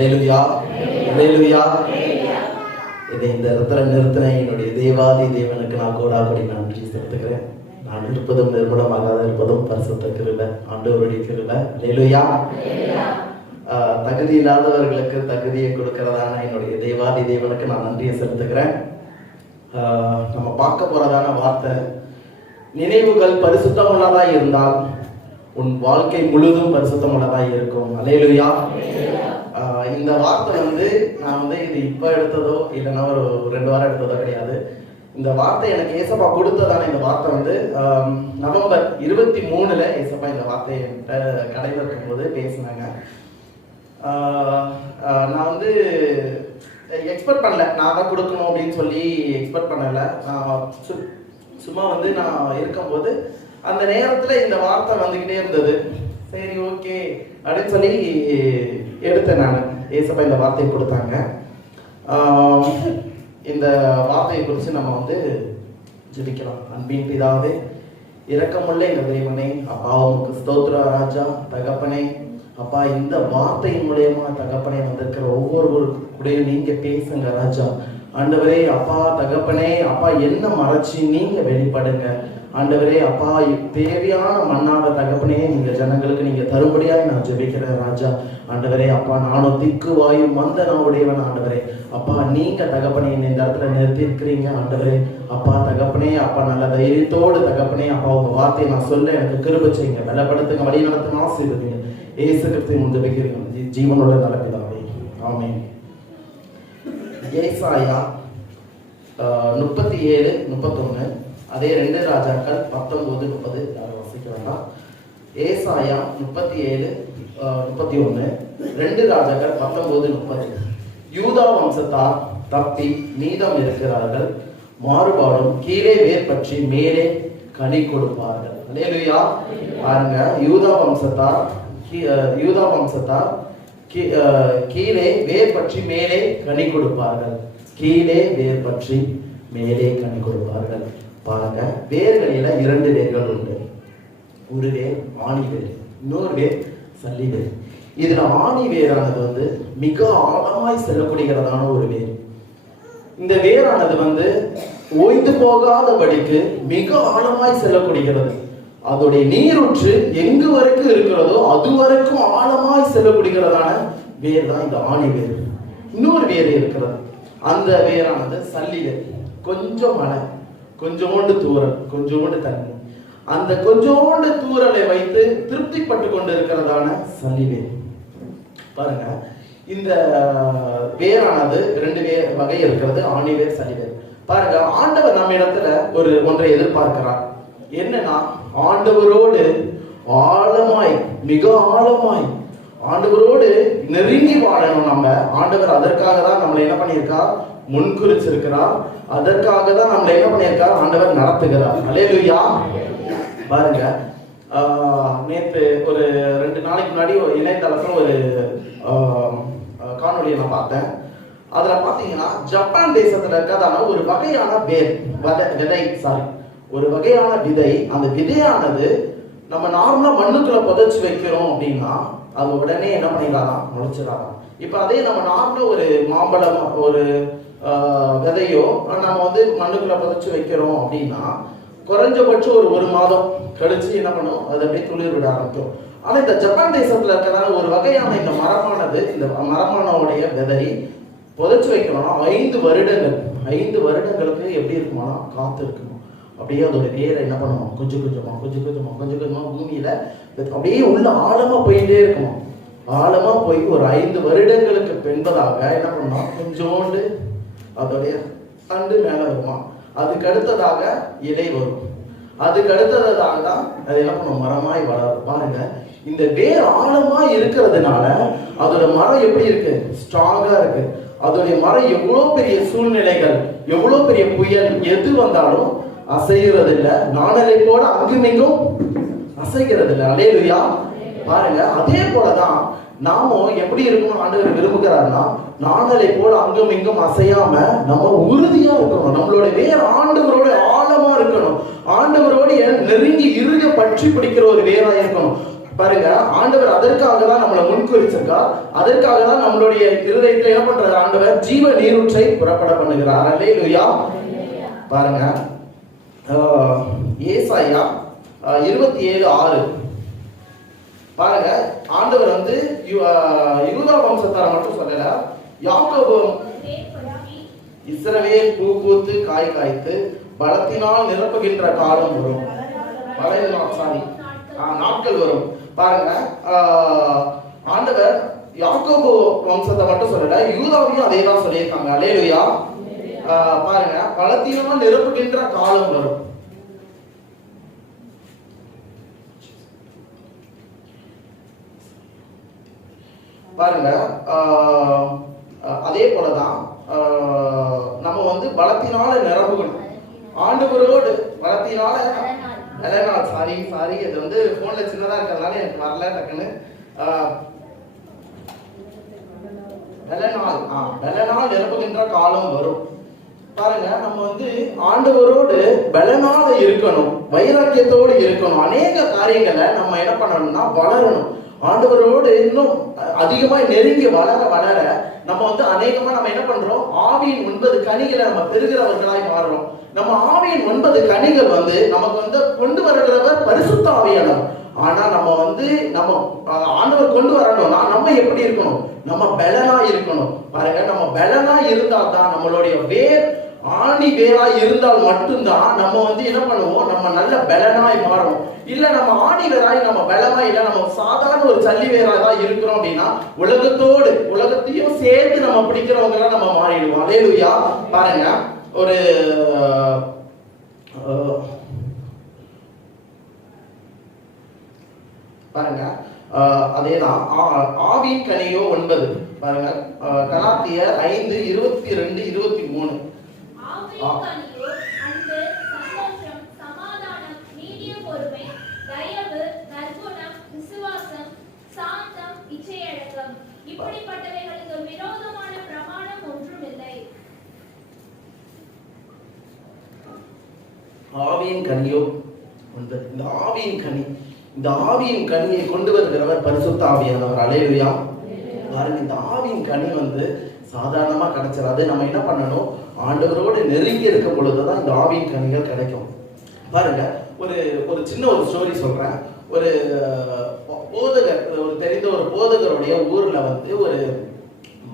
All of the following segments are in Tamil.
ஹல்லேலூயா ஹல்லேலூயா. இதை இந்த இடத்துல நிறுத்தின என்னுடைய தேவாதி தேவனுக்கு நான் கோடாகோடி நன்றி செலுத்துகிறேன். நான் இருப்பதும் நிர்மூலமாகாத இருப்பதும் பரிசுத்த கிருபை, ஆண்டவருடைய கிருபை. ஹல்லேலூயா. தகுதி இல்லாதவர்களுக்கு தகுதியை கொடுக்கிறதான என்னுடைய தேவாதி தேவனுக்கு நான் நன்றியை செலுத்துகிறேன். நம்ம பார்க்க போறதான வார்த்தை, நினைவுகள் பரிசுத்தம் உள்ளதாய் இருந்தால் உன் வாழ்க்கை முழுதும் பரிசுத்தம் உள்ளதாய் இருக்கும். ஹல்லேலூயா. இந்த வார்த்தை நான் இது இப்போ எடுத்ததோ இல்லைன்னா ஒரு 2 வாரம் எடுத்ததோ கிடையாது. இந்த வார்த்தை எனக்கு ஏசப்பா கொடுத்ததான இந்த வார்த்தை நவம்பர் 23 ஏசப்பா இந்த வார்த்தையை கடையில் இருக்கும்போது பேசினாங்க. நான் எக்ஸ்பெக்ட் பண்ணல, நான் தான் கொடுக்கணும் அப்படின்னு சொல்லி எக்ஸ்பெக்ட் பண்ணலை. நான் சும்மா நான் இருக்கும்போது அந்த நேரத்தில் இந்த வார்த்தை வந்துக்கிட்டே இருந்தது. சரி, ஓகே அப்படின்னு சொல்லி எடுத்தேன். நான் ஏசப்பா இந்த வார்த்தையை கொடுத்தாங்க. இந்த வார்த்தையை குறித்து நம்ம ஜெபிக்கலாம். அன்பின் பிதாவே, இரக்கமுள்ள எங்கள் தேவனே, அப்பா உமக்கு ஸ்தோத்திர ராஜா. தகப்பனே அப்பா, இந்த வார்த்தையின் மூலயமா தகப்பனே வந்திருக்கிற ஒவ்வொரு கூட நீங்க பேசுங்க ராஜா. ஆண்டவரே அப்பா, தகப்பனே அப்பா, என்ன மறைச்சி நீங்க வெளிப்படுங்க ஆண்டவரே அப்பா. தேவையான மண்ணாத தகப்பனே நீங்க ஜனங்களுக்கு நீங்க தரும்படியாக நான் ஜெபிக்கிறேன் ராஜா. ஆண்டவரே அப்பா, நானும் திக்கு வாயும் நான் உடையவன் ஆண்டவரே அப்பா. நீங்க தகப்பனே இந்த இடத்துல நிறுத்தி இருக்கிறீங்க ஆண்டவரே அப்பா. தகப்பனே அப்பா, நல்ல தைரியத்தோடு தகப்பனே அப்பா உங்க வார்த்தையை நான் சொல்ல எனக்கு கிருபை செய்யுங்க, பலப்படுத்துங்க, வழி நடத்துங்க, ஆசீர்வதிங்க. இயேசு கிறிஸ்துவின் ஜெபிக்கிறீங்க ஜீவனோட நல்ல பிதாவே, ஆமென். ஏசாயா 37:31, அதே 2 ராஜாக்கள் 19:30. யாரும் வாசிக்க வேண்டாம். ஏசாயா 37:31, 2 ராஜாக்கள் 19:30. யூதா வம்சத்தார் தப்பி மீதம் இருக்கிறார்கள், மாறுபாடும் கீழே வேர் பற்றி மேலே கனி கொடுப்பார்கள். அல்லேலூயா. பாருங்க, யூதா வம்சத்தார் கீழே வேர் பற்றி மேலே கனி கொடுப்பார்கள். கீழே வேர் பற்றி மேலே கனி கொடுப்பார்கள். பாருங்க, வேர்களில 2 வேர்கள் உண்டு. ஒரு வேர் ஆணி வேர், இன்னொரு வேர் சல்லி வேர். இதுல ஆணி வேரானது மிக ஆழமாய் செல்லக்கூடியதான ஒரு வேர். இந்த வேரானது ஓய்ந்து போகாதபடிக்கு மிக ஆழமாய் செல்லக்கூடியது. அதோடைய நீரூற்று எங்கு வரைக்கும் இருக்கிறதோ அது வரைக்கும் ஆழமாய் செல்லக்கூடியதான வேர் தான் இந்த ஆணி வேர். இன்னொரு வேர் இருக்கிறது, அந்த வேரானது சல்லி வேர். கொஞ்சம் மழை, கொஞ்சோண்டு தூரல், கொஞ்சோண்டு தண்ணி, அந்த கொஞ்சோண்டு தூரலை வைத்து திருப்திப்பட்டு கொண்டு இருக்கிறதான சல்லி வேர். பாருங்க, இந்த வேரானது 2 வகை இருக்கிறது, ஆணி வேர், சல்லி வேர். பாருங்க, ஆண்டவர் நம்ம இடத்துல ஒன்றை எதிர்பார்க்கிறார். என்னன்னா, ஆண்டவரோடு ஆழமாய், மிக ஆழமாய் ஆண்டவரோடு நெருங்கி வாழணும் நம்ம. ஆண்டவர் அதற்காக தான் நம்மளை என்ன பண்ணியிருக்கார், முன்குறிச்சிருக்கிறார். அதற்காக தான் நம்மளை என்ன பண்ணியிருக்கார், ஆண்டவர் நடத்துகிறார். அல்லேலூயா. பாருங்க, நேற்று ஒரு 2 நாளைக்கு முன்னாடி இணையதளத்துல ஒரு காணொலியை நான் பார்த்தேன். அதுல பாத்தீங்கன்னா, ஜப்பான் தேசத்துல இருக்கதான ஒரு வகையான ஒரு வகையான விதை. அந்த விதையானது நம்ம நார்மலா மண்ணுக்குள்ள புதைச்சு வைக்கிறோம் அப்படின்னா அது உடனே என்ன பண்ணிடலாம், முளைச்சிடலாம். இப்ப அதே நம்ம நார்மலா ஒரு மாம்பழம், ஒரு விதையோ நம்ம மண்ணுக்குள்ள புதைச்சு வைக்கிறோம் அப்படின்னா குறைஞ்சபட்சம் ஒரு மாதம் கழிச்சு என்ன பண்ணும், அது அப்படியே துளிர் விட ஆரம்பிக்கும். ஆனா இந்த ஜப்பான் தேசத்துல இருக்கிறதான ஒரு வகையான இந்த மரமானது, இந்த மரமானோடைய விதை புதைச்சு வைக்கணும்னா 5 வருடங்கள், 5 வருடங்களுக்கு எப்படி இருக்குமா, காத்து இருக்குமா. அப்படியே அதோட வேரை என்ன பண்ணுவோம், கொஞ்சம் கொஞ்சமா பூமியில அப்படியே உள்ள ஆழமா போயிட்டே இருக்குமா. ஆழமா போய் ஒரு 5 வருடங்களுக்கு பின்பதாக என்ன பண்ணுவோம், கொஞ்சோண்டு அதோடைய தண்டு மேல வருமா. அதுக்கு அடுத்ததாக இலை வரும். அதுக்கு அடுத்ததாக தான் அது என்ன பண்ணும், மரமாய் வளரும். பாருங்க, இந்த வேர் ஆழமா இருக்கிறதுனால அதோட மரம் எப்படி இருக்கு, ஸ்ட்ராங்கா இருக்கு. அதோடைய மரம் எவ்வளவு பெரிய சூழ்நிலைகள், எவ்வளவு பெரிய புயல் எது வந்தாலும் அசைகிறது இல்ல. நாணலை போல அங்குமிங்கும் அசைகிறது இல்ல. அல்லேலூயா. பாருங்க, அதே போலதான் நாமும் எப்படி இருக்கணும் ஆண்டவர் விரும்புகிறார்னா, நாணலை போல அங்கும் இங்கும் அசையாம நம்ம உறுதியா இருக்கணும். நம்மளோட வேர் ஆண்டவரோட ஆழமா இருக்கணும். ஆண்டவரோட நெருங்கி இறுக பற்றி பிடிக்கிற ஒரு வேரா இருக்கணும். பாருங்க, ஆண்டவர் அதற்காக தான் நம்மளை முன்குறிச்சிருக்கார். அதற்காக தான் நம்மளுடைய இருதயத்துல என்ன பண்றாரு? ஆண்டவர் ஜீவ நீரூற்றை புறப்பட பண்ணுகிறார். அல்லேலூயா. பாருங்க, ஏசாயா 27:6. பாருங்க, ஆண்டவர் வந்து யூதா வம்சத்தார மட்டும் சொல்லல, யாக்கோபு இஸ்ரவேல் பூ பூத்து காய் காய்த்து பலத்தினால் நிரப்புகின்ற காலம் வரும், நாட்கள் வரும். பாருங்க, ஆண்டவர் யாக்கோபு வம்சத்தை மட்டும் சொல்லல, யூதாவையும் அதே தான் சொல்லியிருக்காங்க. அல்லேலூயா. பாருங்க, பலத்தினால் நிரப்புகின்ற காலம் வரும். பாருங்க, அதே போலதான் நம்ம வந்து பலத்தினால நிரம்புகணும். ஆண்டவரோடு பலத்தினால சாரி இது வந்து போன்ல சின்னதா இருக்கிறதுனால எனக்கு வரல டக்குன்னு. பலனால் நிரம்புகின்ற காலம் வரும். பாருங்க, நம்ம வந்து ஆண்டவரோடு பலனால இருக்கணும், வைராக்கியத்தோடு இருக்கணும். அநேக காரியங்களை நம்ம என்ன பண்ணணும்னா வளரணும். ஆண்டவரோடு இன்னும் அதிகமா நெருங்கி வளர வளர நம்ம வந்து அநேகமா நம்ம என்ன பண்றோம்? ஆவியின் 9 கனிகளை நம்ம பெறுகிறவர்களாய் மாறுறோம். நம்ம ஆவியின் 9 கனிகள் வந்து நமக்கு வந்து கொண்டு வருகிறவர் பரிசுத்த ஆவியானவர். ஆனா நம்ம வந்து நம்ம ஆண்டவர் கொண்டு வரணும்னா நம்ம எப்படி இருக்கணும்? நம்ம பலனா இருக்கணும். பாருங்க, நம்ம பலனா இருந்தால்தான், நம்மளுடைய வேர் ஆணி வேராய் இருந்தால் மட்டும்தான் நம்ம வந்து என்ன பண்ணுவோம்? நம்ம நல்ல பலனாய் மாறும். இல்ல நம்ம ஆணி வேராய் நம்ம பலமா இல்ல, நம்ம சாதாரண ஒரு சல்லி வேராய் தான் இருக்கிறோம் அப்படின்னா உலகத்தையும் சேர்த்து நம்ம பிடிக்கிறவங்க நம்ம மாறிடுவோம். அல்லேலூயா. பாருங்க, ஒரு பாருங்க, அதேதான் ஆவியின் கனியோ 9. பாருங்க, கலாத்தியர் 5:22-23. ஆவியின் கனியோ 9. இந்த ஆவியின் கனியை கொண்டு வருகிறவர் பரிசுத்த ஆவியானவர். அல்லேலூயா. பாருங்க, இந்த ஆவியின் கனி வந்து சாதாரணமா கிடைச்சிடாது. நம்ம என்ன பண்ணணும்? ஆண்டவரோடு நெருங்கி இருக்கும் பொழுதுதான் இந்த ஆவியின் கனிகள் கிடைக்கும். பாருங்க, ஒரு சின்ன ஒரு ஸ்டோரி சொல்றேன். ஒரு போதகர், தெரிந்த ஒரு போதகருடைய ஊர்ல வந்து ஒரு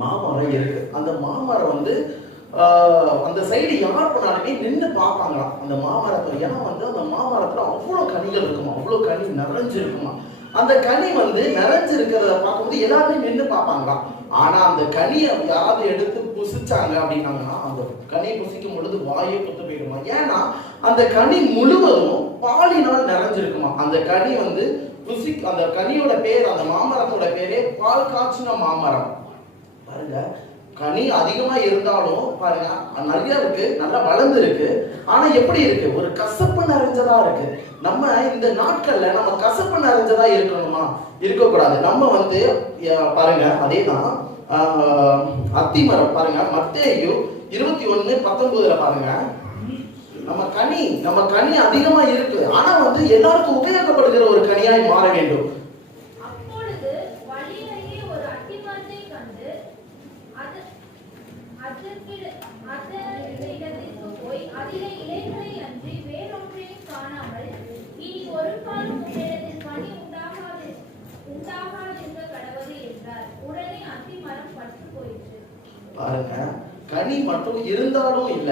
மாமரம் இருக்கு. அந்த மாமரம் வந்து அந்த சைடு யார் போனாலுமே நின்று பார்ப்பாங்களாம் அந்த மாமரத்தை. ஏன்னா வந்து அந்த மாமரத்துல அவ்வளவு கனிகள் இருக்குமா, அவ்வளவு கனி நிறைஞ்சு இருக்குமா. அந்த கனி வந்து நிறைஞ்சு இருக்கிறத பார்க்கும்போது எல்லாருமே நின்று பார்ப்பாங்களாம். ஆனா அந்த கனியை யாராவது எடுத்து புசிச்சாங்க அப்படின்னாங்கன்னா அந்த கனியை புசிக்கும் பொழுது வாயை புத்து போயிடுமா. ஏன்னா அந்த கனி முழுவதும் பாலினால் நிறைஞ்சிருக்குமா. அந்த கனி வந்து அந்த கனியோட பேர், அந்த மாமரத்தோட பேரே பால் காய்ச்சின மாமரம். பாருங்க, கனி அதிகமா இருந்தாலும் பாருங்க நிறைய இருக்கு, நல்லா வளர்ந்து இருக்கு. ஆனா எப்படி இருக்கு? ஒரு கசப்பு நிறைஞ்சதா இருக்கு. நம்ம இந்த நாட்கள்ல நம்ம கசப்பு நிறைஞ்சதா இருக்கணுமா? இருக்கக்கூடாது. நம்ம வந்து பாருங்க, அதேதான் அத்திமரம். பாருங்க, மத்தேயு 21:19 பாருங்க, நம்ம கனி அதிகமா இருக்கு. ஆனா வந்து எல்லாருக்கும் உபயோகப்படுகிற ஒரு கனியாய் மாற வேண்டும். பாருங்க, கனி மட்டும் இருந்தாலும் இல்ல,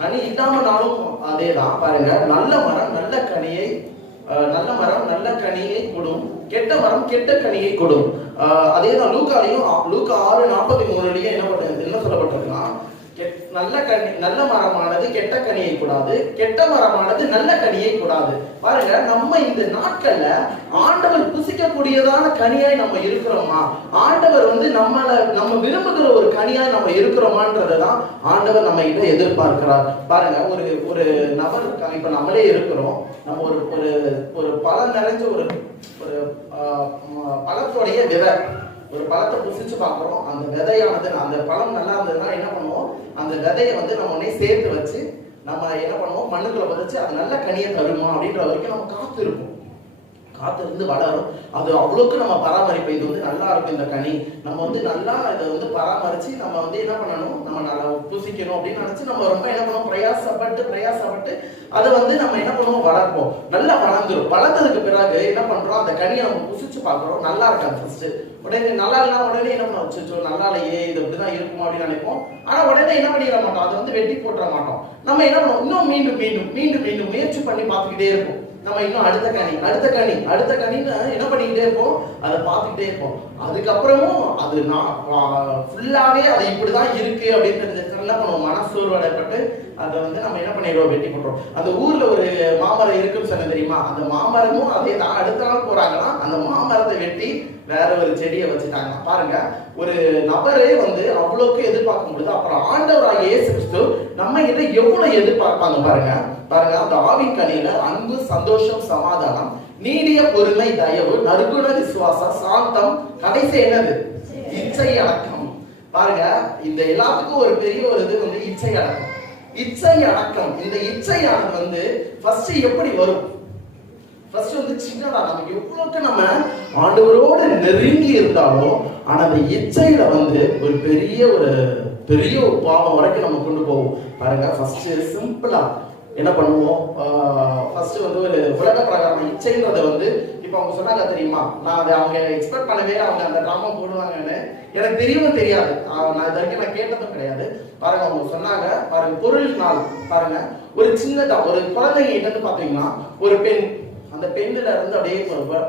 கனி இல்லாமனாலும் அதேதான். பாருங்க, நல்ல மரம் நல்ல கனியை கொடும், கெட்ட மரம் கெட்ட கனியை கொடும். அதேதான் லூக்கா 6:43 என்ன சொல்லப்பட்டிருக்குன்னா, நல்ல மரமானது கெட்ட கனியை கூடாது, கெட்ட மரமானது நல்ல கனியை கூடாது. பாருங்க, நம்ம இந்த நாட்கள்ல ஆண்டவர் புசிக்கக்கூடியதான கனியாய் நம்ம இருக்கிறோமா? ஆண்டவர் வந்து நம்ம விரும்புகிற ஒரு கனியாய் நம்ம இருக்கிறோமான்றதான் ஆண்டவர் நம்ம கிட்ட எதிர்பார்க்கிறார். பாருங்க, ஒரு நபர், இப்ப நம்மளே இருக்கிறோம், நம்ம ஒரு பழம் நிறைஞ்ச ஒரு பழத்தோடைய விதை, ஒரு பழத்தை புசிச்சு பார்க்கிறோம். அந்த விதையானது, அந்த பழம் நல்லா இருந்ததுன்னா என்ன பண்ணுவோம்? அந்த விதையை வந்து நம்ம உடனே சேர்த்து வச்சு நம்ம என்ன பண்ணுவோம்? மண்ணுக்குள்ள பதிச்சு அது நல்ல கனியை தருமா அப்படின்ற வரைக்கும் நம்ம காத்திருந்து வளரும். அது அவ்வளோக்கு நம்ம பராமரிப்பு. இது வந்து நல்லா இருக்கும் இந்த கனி, நம்ம வந்து நல்லா இதை வந்து பராமரிச்சு நம்ம வந்து என்ன பண்ணணும், நம்ம நல்லா புசிக்கணும் அப்படின்னு நினைச்சு நம்ம ரொம்ப என்ன பண்ணுவோம், பிரயாசப்பட்டு அதை வந்து நம்ம என்ன பண்ணுவோம், வளர்ப்போம். நல்லா வளர்ந்துரும். வளர்ந்ததுக்கு பிறகு என்ன பண்றோம், அந்த கனியை நம்ம புசிச்சு பார்க்குறோம், நல்லா இருக்காது ஃபர்ஸ்ட். உடனே நல்லா இல்லைன்னா உடனே என்ன பண்ண வச்சுச்சோ நல்லா இல்லையே, இது அப்படிதான் இருக்குமா அப்படின்னு நினைப்போம். ஆனா உடனே என்ன பண்ணிட மாட்டோம், அதை வந்து வெட்டி போட்டுற மாட்டோம். நம்ம என்ன பண்ணுவோம், இன்னும் மீண்டும் முயற்சி பண்ணி பார்த்துக்கிட்டே இருப்போம். நம்ம இன்னும் அடுத்த கனின்னு என்ன பண்ணிக்கிட்டே இருப்போம், அதை பார்த்துக்கிட்டே இருப்போம். அதுக்கப்புறமும் அது ஃபுல்லாவே அது இப்படிதான் இருக்கு அப்படின்னு என்ன பண்ணுவோம், மனசோர்வடைப்பட்டு அதை வந்து நம்ம என்ன பண்ணிடுவோம், வெட்டி போட்டுருவோம். அந்த ஊர்ல ஒரு மாமரம் இருக்குன்னு சொன்ன தெரியுமா, அந்த மாமரமும் அதே தான். அடுத்த நாள் போறாங்கன்னா அந்த மாமரத்தை வெட்டி வேற ஒரு செடியை வச்சுட்டாங்க. பாருங்க, ஒரு நபரே வந்து அவ்வளோக்கு எதிர்பார்க்கும் பொழுது அப்புறம் ஆண்டவராகிய இயேசு கிறிஸ்து நம்ம கிட்ட எவ்வளவு எதிர்பார்ப்பாங்க பாருங்க. அந்த ஆவின் கனியில அன்பு, சந்தோஷம், சமாதானம், நீடிய பொறுமை, தயவு, நற்குண, விசுவாசம், சாந்தம், கடைசி என்னது, இச்சை அடக்கம். பாருங்க, இந்த எல்லாத்துக்கும் ஒரு பெரிய ஒரு இது வந்து இச்சை அடக்கம். இந்த இச்சையானது வந்து ஃபர்ஸ்ட் எப்படி வரும், ஃபர்ஸ்ட் வந்து சின்னதா நம்ம எவ்வளவுக்கு நம்ம ஆண்டவரோடு நெருங்கி இருந்தாலும், ஆனா அந்த இச்சையில வந்து ஒரு பெரிய பாவம் வரைக்கும் நம்ம கொண்டு போவோம். பாருங்க, ஃபர்ஸ்ட் சிம்பிளா என்ன பண்ணுவோம், ஃபர்ஸ்ட் வந்து ஒரு உலக பிரகாரம் இச்சைன்றதை வந்து இப்ப அவங்க சொன்னாங்க தெரியுமா, நான் அதை அவங்க எக்ஸ்பெக்ட் பண்ணவே, அவங்க அந்த டிராமா போடுவாங்கன்னு எனக்கு தெரியவும் தெரியாது. நான் இது வரைக்கும் நான் கேட்டதும் கிடையாது. பாருங்க, அவங்க சொன்னாங்க பாருங்க, பொருள் நாள் பாருங்க, ஒரு சின்னதா ஒரு குழந்தைங்க என்னன்னு பாத்தீங்கன்னா ஒரு பெண், அந்த பெண்ணுல இருந்து அப்படியே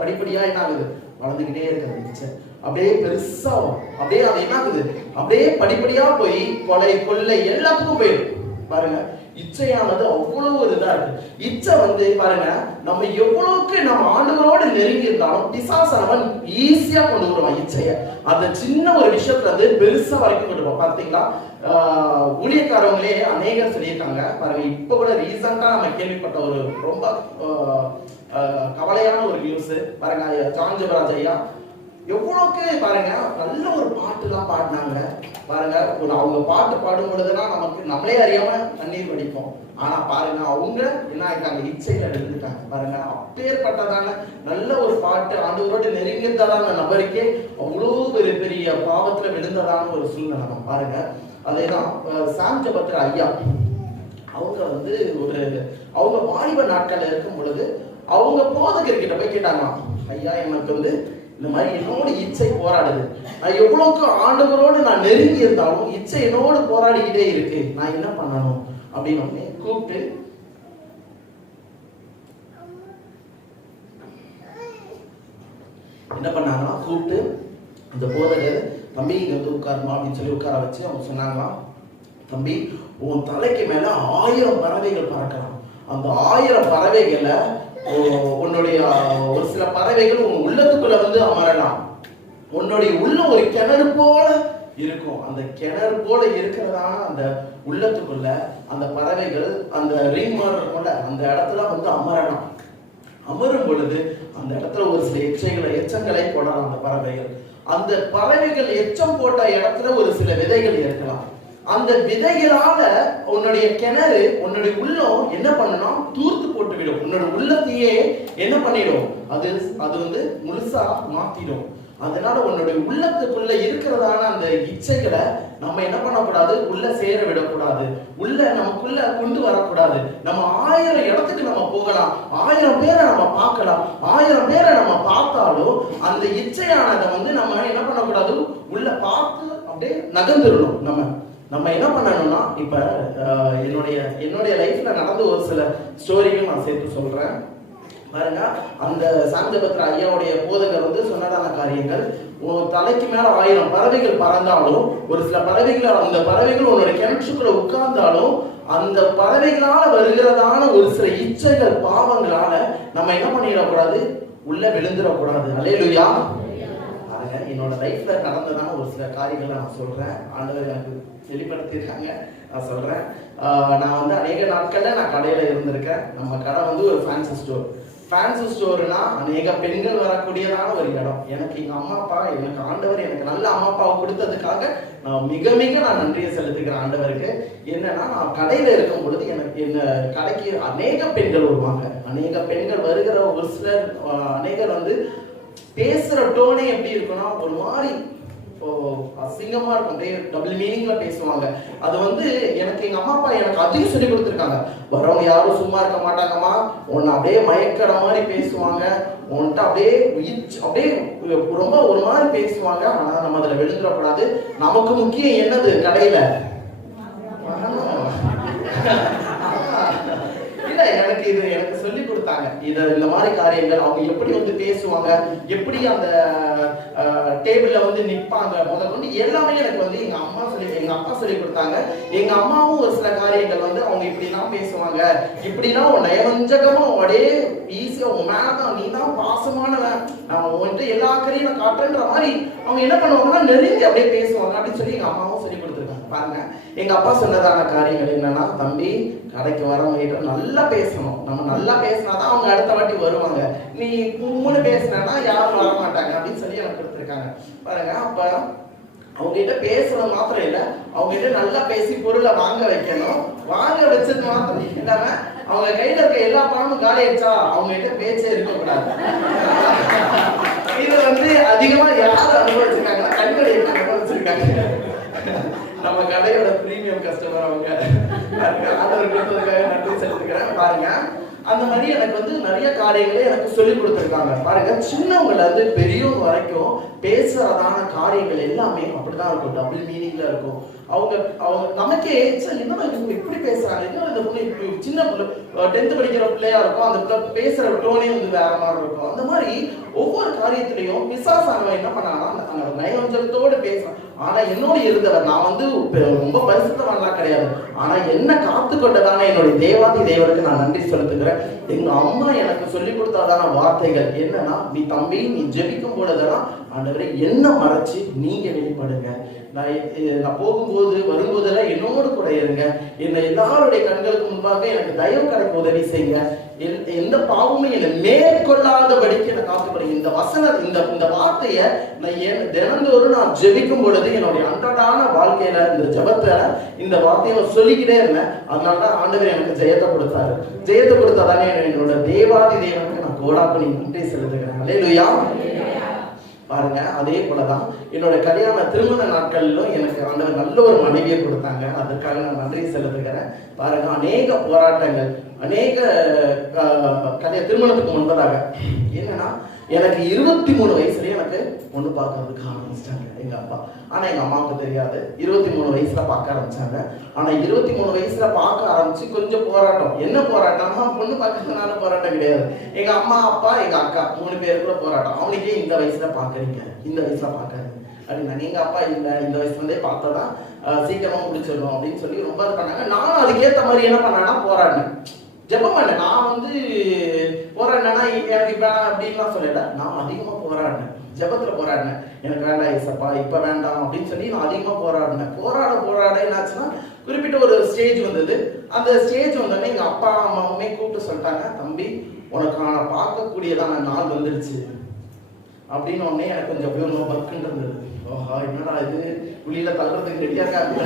படிப்படியா என்ன ஆகுது, வளர்ந்துகிட்டே இருக்குது. அப்படியே பெருசா அப்படியே அது என்ன ஆகுது, அப்படியே படிப்படியா போய் கொள்ளை எல்லாத்துக்கும் போயிடும். பாருங்க, இச்சையானது அவ்வளவு ஒரு இதா இருக்கு. இச்சை வந்து பாருங்க, நம்ம எவ்வளவுக்கு நம்ம ஆண்டவரோடு நெருங்கி இருந்தாலும் பிசாசானவன் ஈஸியா கொண்டு வருவான் இச்சைய. அந்த சின்ன ஒரு விஷயத்துல இருந்து பெருசா வரைக்கும் கொண்டு போவோம். பாத்தீங்களா, ஊழியக்காரங்களே அநேகர் சொல்லியிருக்காங்க பாருங்க. இப்ப கூட ரீசெண்டா நம்ம கேள்விப்பட்ட ஒரு ரொம்ப கவலையான ஒரு நியூஸ் பாருங்க. ஜான் ஜெபராஜ் ஐயா எவ்வளவுக்கு பாருங்க நல்ல ஒரு பாட்டு எல்லாம் பாடினாங்க பாருங்க. அவங்க பாட்டு பாடும் பொழுதுதான் நமக்கு நம்மளே அறியாம கண்ணீர் வடிப்போம். ஆனா பாருங்க, அவங்க என்ன ஆயிட்டாங்க, இச்சையில விழுந்துட்டாங்க. பாருங்க, அப்பேற்பட்டதான நல்ல ஒரு பாட்டு, ஆண்டவரோடு நெருங்கியதான நபருக்கே அவ்வளவு ஒரு பெரிய பாவத்துல விழுந்ததான ஒரு சூழ்நிலை பாருங்க. அதேதான் சாம் ஜெபத்ரா ஐயா, அவங்க வந்து அவங்க வாலிப நாட்கள்ல இருக்கும் பொழுது அவங்க போதகர்கிட்ட போய் கேட்டாங்க, ஐயா எனக்கு வந்து இந்த மாதிரி என்னோட இச்சை போராடுது, நான் எவ்வளவுக்கு ஆண்டவரோடு நான் நெருங்கி இருந்தாலும் இச்சை என்னோடு போராடிக்கிட்டே இருக்கு, நான் என்ன பண்ணணும் அப்படின்னு கூப்பிட்டு என்ன பண்ணாங்கன்னா, கூப்பிட்டு அந்த போதகர், தம்பி இங்க வந்து உட்காருமா அப்படின்னு சொல்லி உட்கார வச்சு அவங்க சொன்னாங்களாம், தம்பி உன் தலைக்கு மேல 1000 பறவைகள் பறக்கலாம். அந்த 1000 பறவைகளை உன்னுடைய ஒரு சில பறவைகள் உன் உள்ளத்துக்குள்ள வந்து அமரலாம். உன்னுடைய உள்ள ஒரு கிணறு போல இருக்கும். அந்த கிணறு போல இருக்கிறதான அந்த உள்ளத்துக்குள்ள அந்த பறவைகள் அந்த ரிங் இருக்கும்ல, அந்த இடத்துல வந்து அமரலாம். அமரும் பொழுது அந்த இடத்துல ஒரு சில எச்சங்களை போடலாம். அந்த பறவைகள், அந்த பறவைகள் எச்சம் போட்ட இடத்துல ஒரு சில விதைகள் இருக்கலாம். அந்த விதைகளால உன்னுடைய கிணறு, உன்னுடைய உள்ளம் என்ன பண்ணணும், தூர்த்து போட்டு விடும். உன்னோட உள்ளத்தையே என்ன பண்ணிடும், அது வந்து முழுசா மாத்திடும். அதனால உன்னுடைய உள்ளத்துக்குள்ள இருக்கிறதான அந்த இச்சைகளை நம்ம என்ன பண்ணக்கூடாது, உள்ள சேர விடக்கூடாது, உள்ள நமக்குள்ள கொண்டு வரக்கூடாது. நம்ம 1000 இடத்துக்கு நம்ம போகலாம், 1000 பேரை நம்ம பார்க்கலாம், 1000 பேரை நம்ம பார்த்தாலும் அந்த இச்சையானதை வந்து நம்ம என்ன பண்ணக்கூடாது, உள்ள பார்த்து அப்படியே நகர்ந்துடணும். நம்ம என்ன பண்ணணும்னா, இப்ப என்னுடைய லைஃப்ல நடந்த ஒரு சில ஸ்டோரியும் நான் சேர்த்து சொல்றேன் பாருங்க. அந்த சாம் ஜெபத்ரா ஐயாவுடைய போதகர் வந்து சொன்னதான காரியங்கள், தலைக்கு மேல 1000 பறவைகள் பறந்தாலும் ஒரு சில பறவைகள், அந்த பறவைகள் உன்னுடைய கிணற்றுக்குள்ள உட்கார்ந்தாலும் அந்த பறவைகளால வருகிறதான ஒரு சில இச்சைகள், பாவங்களால நம்ம என்ன பண்ணிடக்கூடாது, உள்ள விழுந்துடக்கூடாது. அல்லேலூயா. பாருங்க, என்னோட லைஃப்ல நடந்ததான ஒரு சில காரியங்களை நான் சொல்றேன். ஆண்டவர் எனக்கு வெளிப்படுத்தியிருக்காங்க, நான் சொல்றேன். நான் வந்து அநேக நாட்கள்ல நான் கடையில இருந்திருக்கேன். நம்ம கடை வந்து ஒரு ஃபேன்சி ஸ்டோர். ஃபேன்சி ஸ்டோர்னா அநேக பெண்கள் வரக்கூடியதான ஒரு இடம். எனக்கு எங்க அம்மா அப்பா, எனக்கு ஆண்டவர் எனக்கு நல்ல அம்மா அப்பாவை கொடுத்ததுக்காக நான் மிக மிக நான் நன்றியை செலுத்துக்கிறேன் ஆண்டவருக்கு. என்னன்னா, நான் கடையில இருக்கும் பொழுது எனக்கு என்ன கடைக்கு அநேக பெண்கள் வருவாங்க. அநேக பெண்கள் வருகிற ஒரு சிலர் அநேகர் வந்து பேசுற டோனே எப்படி இருக்குன்னா ஒரு மாதிரி அசிங்கமா இருக்கும், அப்படியே டபுள் மீனிங்ல பேசுவாங்க. அது வந்து எனக்கு எங்க அம்மா அப்பா எனக்கு அதிகம் சொல்லி கொடுத்துருக்காங்க. வரவங்க யாரும் சும்மா இருக்க மாட்டாங்கம்மா, உன்னை அப்படியே மயக்கிற மாதிரி பேசுவாங்க, உன்கிட்ட அப்படியே அப்படியே ரொம்ப ஒரு மாதிரி பேசுவாங்க. ஆனா நம்ம அதுல விழுந்துடக்கூடாது. நமக்கு முக்கியம் என்னது கடையில எனக்கு இது எனக்கு சொல்லி கொடுத்தாங்க. இந்த மாதிரி காரியங்கள் அவங்க எப்படி வந்து பேசுவாங்க, எப்படி அந்த டேபிள்ல வந்து நிற்பாங்க, முதல்ல வந்து எல்லாமே எனக்கு வந்து எங்க அப்பா சொல்லி கொடுத்தாங்க. எங்க அம்மாவும் ஒரு சில காரியங்கள் வந்து அவங்க இப்படிலாம் பேசுவாங்க, இப்படிலாம் நயவஞ்சகமா அப்படியே ஈஸியா உன் மேலதான் நீ தான் பாசமானவன், நான் உன்கிட்ட எல்லா கரையும் நான் காட்டுன்ற மாதிரி அவங்க என்ன பண்ணுவாங்கன்னா நெருங்கி அப்படியே பேசுவாங்க அப்படின்னு சொல்லி எங்க அம்மாவும் சொல்லி கொடுத்துருக்காங்க. பாருங்க, எங்க அப்பா சொன்னதான காரியங்கள் என்னன்னா, தம்பி கடைக்கு வரவங்க நல்லா பேசணும், நம்ம நல்லா பேசினாதான் அவங்க அடுத்த வாட்டி வருவாங்க, நீ கும்முன்னு பேசினா யாரும் வர மாட்டாங்க அப்படின்னு சொல்லி எனக்கு கொடுத்துருக்காங்க. பாருங்க, அப்ப அவங்க கிட்ட பேசுறது மாத்திரம் இல்ல, அவங்க கிட்ட நல்லா பேசி பொருளை வாங்க வைக்கணும். வாங்க வச்சது மாத்திரம் இல்லாம அவங்க கையில இருக்க எல்லா பணமும் காலி ஆயிடுச்சா அவங்க கிட்ட பேச்சே இருக்கக்கூடாது. இது வந்து அதிகமா யாரும் அனுபவிச்சிருக்காங்கன்னா கண்களை அனுபவிச்சிருக்காங்க. நம்ம கடையோட பிரீமியம் கஸ்டமர் அவங்க ஆர்டர் கொடுத்ததுக்காக நன்றி செலுத்துக்கிறேன். பாருங்க, அந்த மாதிரி எனக்கு வந்து நிறைய காரியங்களே எனக்கு சொல்லி கொடுத்துருக்காங்க. பாருங்க, சின்னவங்கள இருந்து பெரியவங்க வரைக்கும் பேசுறதான காரியங்கள் எல்லாமே அப்படிதான் இருக்கும், டபுள் மீனிங்ல இருக்கும். அவங்க நமக்கே என்ன இப்படி பேசுறாங்க, என்ன இந்த பொண்ணு சின்ன பிள்ளை 10th படிக்கிற பிள்ளையா இருக்கும், அந்த பிள்ளை பேசுற டோனே வந்து வேற மாதிரி இருக்கும். அந்த மாதிரி ஒவ்வொரு காரியத்திலையும் பிசாசானவன் என்ன பண்ணாங்கன்னா அந்த நயவஞ்சகத்தோடு பேசுறான். ஆனா என்னோட இருந்தவர், நான் வந்து ரொம்ப பரிசுத்தவான்லாம் கிடையாது, ஆனா என்ன காத்து கொண்டதான என்னுடைய தேவாதி தேவனுக்கு நான் நன்றி செலுத்துகிறேன். எங்க அம்மா எனக்கு சொல்லி கொடுத்தாதான வார்த்தைகள் என்னன்னா, நீ தம்பி நீ ஜெபிக்கும் பொழுதெல்லாம் ஆண்டவரே என்ன மறைச்சு நீங்க வெளிப்படுங்க, நான் போகும்போது வரும்போதெல்லாம் என்னோடு கூட இருங்க, என்னை எல்லாருடைய கண்களுக்கு முன்பாக எனக்கு தயவு கிடைக்க உதவி செய்யுங்க, எந்த பாவமும் என்னை மேற்கொள்ளாதபடிக்கு என்னை காத்துப்படுங்க. இந்த வசனம் இந்த வார்த்தையை நான் தினந்தோறும் நான் ஜெபிக்கும் பொழுது என்னுடைய அன்றாடான வாழ்க்கையில இந்த ஜெபத்தை இந்த வார்த்தையை சொல்லிக்கிட்டே இருந்தேன். அதனாலதான் ஆண்டவர் எனக்கு ஜெயத்தை கொடுத்தாரு. ஜெயத்தை கொடுத்தாதானே என்னோட தேவாதி தேவனுக்கு நான் கோடாப்பணி நன்றி செலுத்துகிறேன். அல்லேலூயா. பாருங்க, அதே போலதான் என்னோட கல்யாண திருமண நாட்களிலும் எனக்கு ஆண்டவர் நல்ல ஒரு மனைவியை கொடுத்தாங்க. அதுக்காக நான் நன்றி செலுத்துகிறேன். பாருங்க, அநேக போராட்டங்கள், அநேக திருமணத்துக்கு முன்பதாக என்னன்னா, எனக்கு 23 வயசுலயே எனக்கு பொண்ணு பார்க்கறதுக்கு ஆரம்பிச்சிட்டாங்க எங்க அப்பா. ஆனா எங்க அம்மாவுக்கு தெரியாது. 23 வயசுல பார்க்க ஆரம்பிச்சாங்க. ஆனா 23 வயசுல பார்க்க ஆரம்பிச்சு கொஞ்சம் போராட்டம். என்ன போராட்டம்னா, பொண்ணு பார்க்கறதுனால போராட்டம் கிடையாது. எங்க அம்மா அப்பா எங்க அக்கா 3 பேருக்குள்ள போராட்டம். அவனுக்கே இந்த வயசுல பாக்குறீங்க, இந்த வயசுல பாக்காது அப்படின்னா, எங்க அப்பா இல்ல இந்த வயசுல இருந்தே பார்த்தாதான் சீக்கிரமா முடிச்சிடணும் அப்படின்னு சொல்லி ரொம்ப இது பண்ணாங்க. நானும் அதுக்கேற்ற மாதிரி என்ன பண்ணேன்னா போராடினேன், ஜெபம் பண்ண. நான் வந்து போராடினேன்னா எனக்கு இப்ப அப்படின்லாம் சொல்லல, நான் அதிகமா போராடினேன், ஜெபத்துல போராடினேன். எனக்கு வேண்டாம் ஏசப்பா இப்ப வேண்டாம் அப்படின்னு சொல்லி நான் அதிகமா போராடினேன். போராட என்னாச்சுன்னா, குறிப்பிட்ட ஒரு ஸ்டேஜ் வந்தது. அந்த ஸ்டேஜ் வந்தோடனே எங்க அப்பா அம்மாவுமே கூப்பிட்டு சொல்லிட்டாங்க, தம்பி உனக்கான பார்க்கக்கூடியதான நாள் வந்துருச்சு அப்படின்னு. உடனே எனக்கு கொஞ்சம் அப்படியே பக்குன்னு இருந்தது. ஓஹா, என்னடா இது புள்ளியில தள்ளுறதுக்கு ரெடியா இருக்காங்க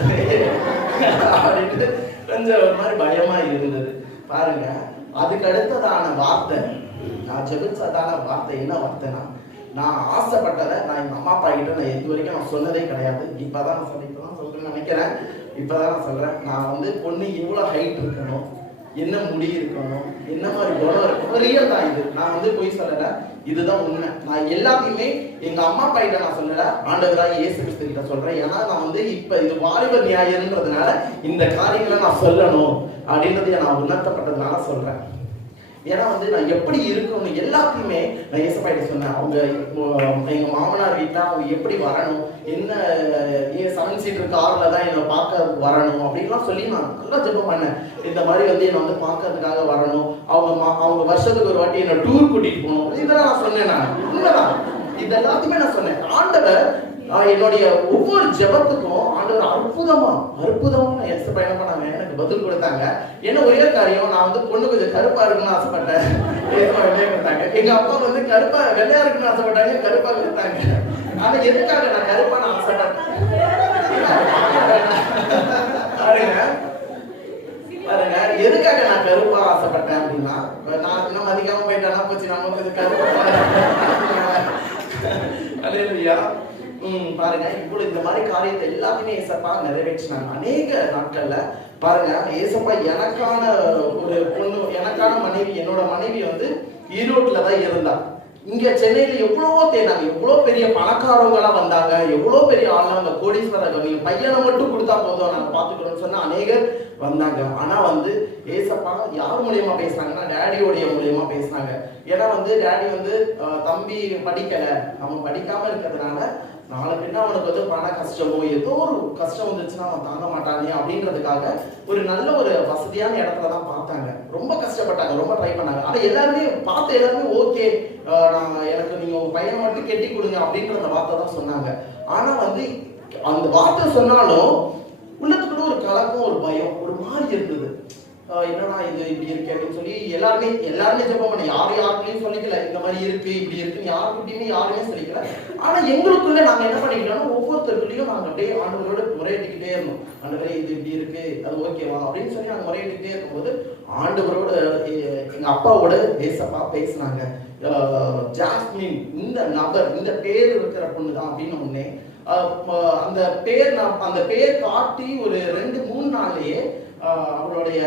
அப்படின்ட்டு கொஞ்சம் ஒரு மாதிரி பயமா இருந்தது. பாருங்க, அதுக்கு அடுத்ததான வார்த்தை, நான் ஜெபிச்சதான வார்த்தை என்ன வார்த்தைனா, நான் ஆசைப்பட்டதை நான் எங்க அம்மா அப்பா கிட்ட நான் இது வரைக்கும் நான் சொன்னதே கிடையாது. இப்பதான் நான் சொல்றேன்னு நினைக்கிறேன். இப்பதான் நான் சொல்றேன், நான் வந்து பொண்ணு எவ்வளவு ஹைட் இருக்கணும், என்ன முடி இருக்கணும், என்ன மாதிரி குணம் இருக்கணும், ரியல் தான் இது. நான் வந்து போய் சொல்லல, இதுதான் உண்மை. நான் எல்லாத்தையுமே எங்க அம்மா அப்பா கிட்ட நான் சொல்லல, ஆண்டவராக இயேசு கிறிஸ்து கிட்ட சொல்றேன். ஏன்னா நான் வந்து இப்ப இது வாலிப நியாயம்ன்றதுனால இந்த காரியங்களை நான் சொல்லணும் அப்படின்றத நான் உணர்த்தப்பட்டதுனால சொல்றேன். ஏன்னா வந்து நான் எப்படி இருக்கணும் எல்லாத்தையுமே நான் ஏசப்பாயிட்ட சொன்னேன். அவங்க எங்க மாமனார் வீட்டுல அவங்க எப்படி வரணும், என்ன 7 சீட்டர் கார்ல தான் என்னை பார்க்க வரணும் அப்படின்லாம் சொல்லி நான் நல்லா ஜெபம் பண்ணேன். இந்த மாதிரி வந்து என்னை வந்து பார்க்கறதுக்காக வரணும், அவங்க வருஷத்துக்கு ஒரு வாட்டி என்னை டூர் கூட்டிட்டு போகணும், இதெல்லாம் நான் சொன்னேன். நான் உண்மைதான், இது எல்லாத்தையுமே நான் சொன்னேன். ஆண்டவர் என்னுடைய ஒவ்வொரு ஜெபத்துக்கும் ஆண்டவர் அற்புதமா ஏசப்பா என்ன பண்ணாங்க, எனக்கு பதில் கொடுத்தாங்க. என்ன ஒரே காரியம், நான் வந்து பொண்ணு கொஞ்சம் கருப்பா இருக்குன்னு ஆசைப்பட்டேன், ஏசப்பா வெள்ளையா கொடுத்தாங்க. எங்க அப்பா வந்து கருப்பா வெள்ளையா இருக்குன்னு ஆசைப்பட்டாங்க, கருப்பா கொடுத்தாங்க. ஆனா எதுக்காக நான் கருப்பான்னு ஆசைப்பட்டேன் பாருங்க, எதுக்காக நான் கருப்பா ஆசைப்பட்டேன் அப்படின்னா, நான் இன்னும் அதிகமா போயிட்டேன்னா போச்சு, நம்ம கொஞ்சம் கருப்பா பாருங்க. இப்பொழுது இந்த மாதிரி காரியத்தை எல்லாத்தையுமே ஏசப்பா நிறைவேற்றினாங்க. அநேக நாட்கள்ல பாருங்க, ஏசப்பா எனக்கான ஒரு பொண்ணு, எனக்கான மனைவி, என்னோட மனைவி வந்து ஈரோட்ல தான் இருந்தா. இங்க சென்னையில எவ்வளவோ தேனாங்க, எவ்வளவு பெரிய பணக்காரவங்களா வந்தாங்க, எவ்வளவு பெரிய ஆள், அந்த கோடீஸ்வரர்கள், நீங்க பையனை மட்டும் கொடுத்தா போதும் நாங்க பாத்துக்கிறோம்னு சொன்னா அநேகர் வந்தாங்க. ஆனா வந்து ஏசப்பா யார் மூலியமா பேசுனாங்கன்னா, டேடியோடைய மூலியமா பேசினாங்க. ஏன்னா வந்து டேடி வந்து தம்பி படிக்கல, அவன் படிக்காம இருக்கிறதுனால நாளை பின்ன அவனுக்கு வந்து பண கஷ்டமோ ஏதோ ஒரு கஷ்டம் வந்துச்சுன்னா அவன் தாங்க மாட்டானே அப்படின்றதுக்காக ஒரு நல்ல ஒரு வசதியான இடத்துலதான் பார்த்தாங்க. ரொம்ப கஷ்டப்பட்டாங்க, ரொம்ப ட்ரை பண்ணாங்க. ஆனா எல்லாருமே பார்த்த எல்லாருமே ஓகே, எனக்கு நீங்க ஒரு பையனை மட்டும் கெட்டி கொடுங்க அப்படின்ற அந்த வார்த்தை தான் சொன்னாங்க. ஆனா வந்து அந்த வார்த்தை சொன்னாலும் உள்ளத்துக்குள்ள ஒரு கலக்கம், ஒரு பயம், ஒரு மாதிரி இருந்தது. என்னன்னா இது இப்படி இருக்கு அப்படின்னு சொல்லி எல்லாருமே ஜெபம் பண்ண, யாருக்கையும் சொல்லிக்கல இந்த மாதிரி இருக்கு இப்படி இருக்குன்னு யாருக்கிட்டையுமே யாருமே சொல்லிக்கல. ஆனா எங்களுக்குள்ள நாங்க என்ன பண்ணிக்கிட்டோம்னா, ஒவ்வொருத்தருக்குள்ளயும் நாங்க அப்படியே ஆண்டவரோட முறையிட்டுக்கிட்டே இருந்தோம். ஆண்டவரே இது இப்படி இருக்கு, அது ஓகேவா அப்படின்னு சொல்லி நாங்க முறையிட்டுக்கிட்டே இருக்கும்போது ஆண்டவரோட எங்க அப்பாவோட ஏசப்பா பேசினாங்க. ஜாஸ்மின் இந்த நபர், இந்த பேர் இருக்கிற பொண்ணுதான் அப்படின்னு ஒண்ணே அந்த பேர் காட்டி ஒரு 2-3 நாள்லயே அவளுடைய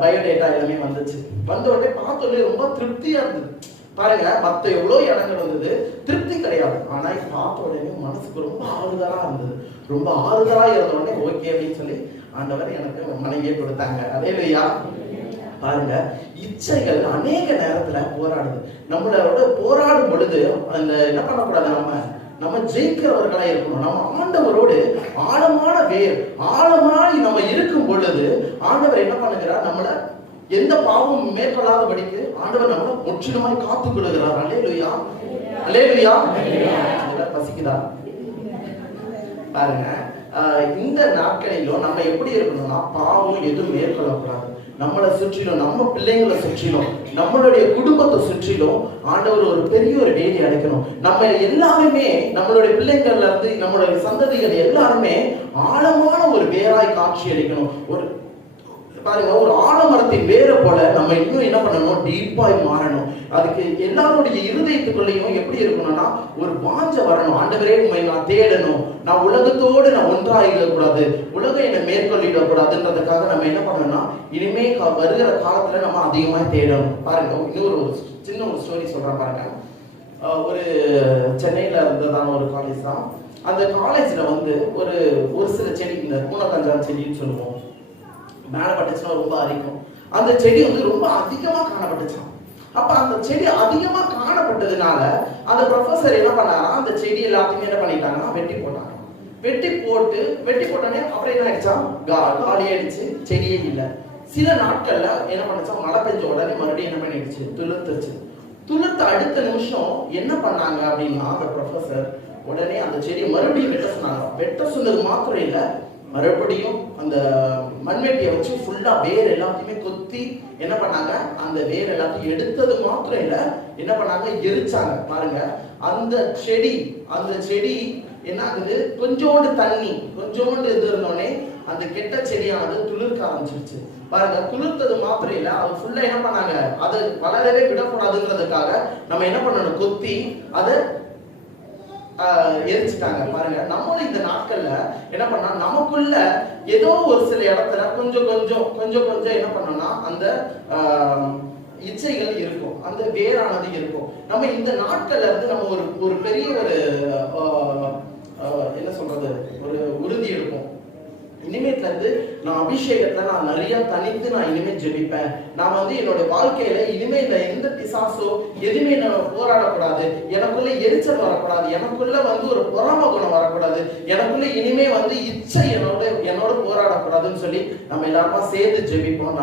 பயோடேட்டா எல்லாமே வந்துச்சு. வந்த உடனே பார்த்தோடனே ரொம்ப திருப்தியா இருந்தது. பாருங்க, மத்த எவ்வளவு இடங்கள் வந்தது, திருப்தி கிடையாது. ஆனா பார்த்த உடனே மனசுக்கு ரொம்ப ஆறுதலா இருந்தது. ரொம்ப ஆறுதலா இருந்த உடனே ஓகே அப்படின்னு சொல்லி ஆண்டவர் எனக்கு மனைவியை கொடுத்தாங்க. அல்லேலூயா. பாருங்க, இச்சைகள் அநேக நேரத்துல போராடுது. நம்மளோட போராடும் பொழுது அந்த என்ன பண்ணக்கூடாது, நம்ம ஜெயிக்கிறவர்களா இருக்கணும். நம்ம ஆண்டவரோடு ஆழமான வேர், ஆழமாய் நம்ம இருக்கும் பொழுது ஆண்டவர் என்ன பண்ணுகிறார், நம்மள எந்த பாவமும் மேற்கொள்ளாதபடிக்கு ஆண்டவர் நம்மள முற்றிலுமாய் காத்துக் கொள்கிறார். அல்லேலூயா, அல்லேலூயா. பசிக்குதா பாருங்க, இந்த நாட்களிலும் நம்ம எப்படி இருக்கணும்னா, பாவம் எதுவும் மேற்கொள்ளக்கூடாது. நம்மளை சுற்றிலும், நம்ம பிள்ளைங்களை சுற்றிலும், நம்மளுடைய குடும்பத்தை சுற்றிலும் ஆண்டவர் ஒரு பெரிய ஒரு வேலி அடைக்கணும். நம்ம எல்லாருமே, நம்மளுடைய பிள்ளைகள்ல இருந்து நம்மளுடைய சந்ததிகள் எல்லாருமே ஆழமான ஒரு வேராய் காட்சி அளிக்கணும். ஒரு பாருங்க, ஒரு ஆலமரத்தின் வேற போல நம்ம இன்னும் என்ன பண்ணணும், டீப்பாய் மாறணும். அதுக்கு எல்லாருடைய இருதயத்துக்குள்ளேயும் எப்படி இருக்கணும்னா, ஒரு வாஞ்ச வரணும். ஆண்டவரே உண்மை நான் தேடணும், நான் உலகத்தோடு நான் ஒன்றாயிடக்கூடாது, உலகம் என்னை மேற்கொள்ளிடக்கூடாதுன்றதுக்காக நம்ம என்ன பண்ணணும்னா, இனிமே வருகிற காலத்துல நம்ம அதிகமா தேடணும். பாருங்க, இன்னொரு சின்ன ஒரு ஸ்டோரி சொல்றேன் பாருங்க. ஒரு சென்னையில இருந்ததான ஒரு காலேஜ் தான். அந்த காலேஜ்ல வந்து ஒரு சில செடி, இந்த பூனக்கஞ்சான் செடின்னு சொல்லுவோம், மேல பட்டுச்சுன்னா ரொம்ப அரிக்கும். அந்த செடி வந்து ரொம்ப அதிகமா காணப்பட்டுச்சான். அப்ப அந்த செடி அதிகமா காணப்பட்டதுனால அந்த ப்ரொஃபசர் என்ன பண்ணாரா, அந்த செடி எல்லாத்தையுமே என்ன பண்ணிட்டாங்கன்னா வெட்டி போட்டாங்க. வெட்டி போட்டோடனே அப்புறம் என்ன ஆயிடுச்சா, காலி ஆயிடுச்சு, செடியே இல்லை. சில நாட்கள்ல என்ன பண்ணுச்சா, மழை பெஞ்ச உடனே மறுபடியும் என்ன பண்ணிடுச்சு, துளுத்துச்சு. துளுத்த அடுத்த நிமிஷம் என்ன பண்ணாங்க அப்படின்னா, அந்த ப்ரொஃபசர் உடனே அந்த செடியை மறுபடியும் வெட்ட சொன்னாங்க. வெட்ட சொன்னது மாத்திரம் இல்லை, மறுபடியும் அந்த மண்வெட்டியை வச்சு ஃபுல்லா வேர் எல்லாத்தையுமே கொத்தி என்ன பண்ணாங்க, அந்த வேர் எல்லாத்தையும் எடுத்தது மாத்திரம் இல்ல, என்ன பண்ணாங்க, எரிச்சாங்க. பாருங்க, அந்த செடி என்ன ஆகுது, கொஞ்சோண்டு தண்ணி, கொஞ்சோண்டு இது இருந்தோடனே அந்த கெட்ட செடியானது துளிர்க்க ஆரம்பிச்சிருச்சு. பாருங்க, துளிர்த்தது மாத்திரம் இல்ல, அது ஃபுல்லா என்ன பண்ணாங்க, அது வளரவே விடக்கூடாதுன்றதுக்காக நம்ம என்ன பண்ணணும், கொத்தி அதை எரிச்சிட்டாங்க. பாருங்க, நம்மளும் இந்த நாட்கள்ல என்ன பண்ணா, நமக்குள்ள ஏதோ ஒரு சில இடத்துல கொஞ்சம் என்ன பண்ணோம்னா, அந்த இச்சைகள் இருக்கும், அந்த வேறானது இருக்கும். நம்ம இந்த நாட்கள்ல இருந்து நம்ம ஒரு பெரிய ஒரு என்ன சொல்றது, ஒரு உறுதி இருக்கும். இனிமேட்ல இருந்து நான் அபிஷேகத்துல நான் நிறைய தனித்து நான் இனிமே ஜெபிப்பேன். நான் வந்து என்னோட வாழ்க்கையில இனிமே இந்த எந்த பிசாசோ எதுவுமே நான் போராடக்கூடாது, எனக்குள்ள எரிச்சல் வரக்கூடாது, எனக்குள்ள வந்து ஒரு பொறாம குணம் வரக்கூடாது, எனக்குள்ள இனிமே வந்து இச்சை என்னோட போராடக்கூடாதுன்னு சொல்லி நம்ம எல்லாருமா சேர்ந்து ஜெபிப்போம்.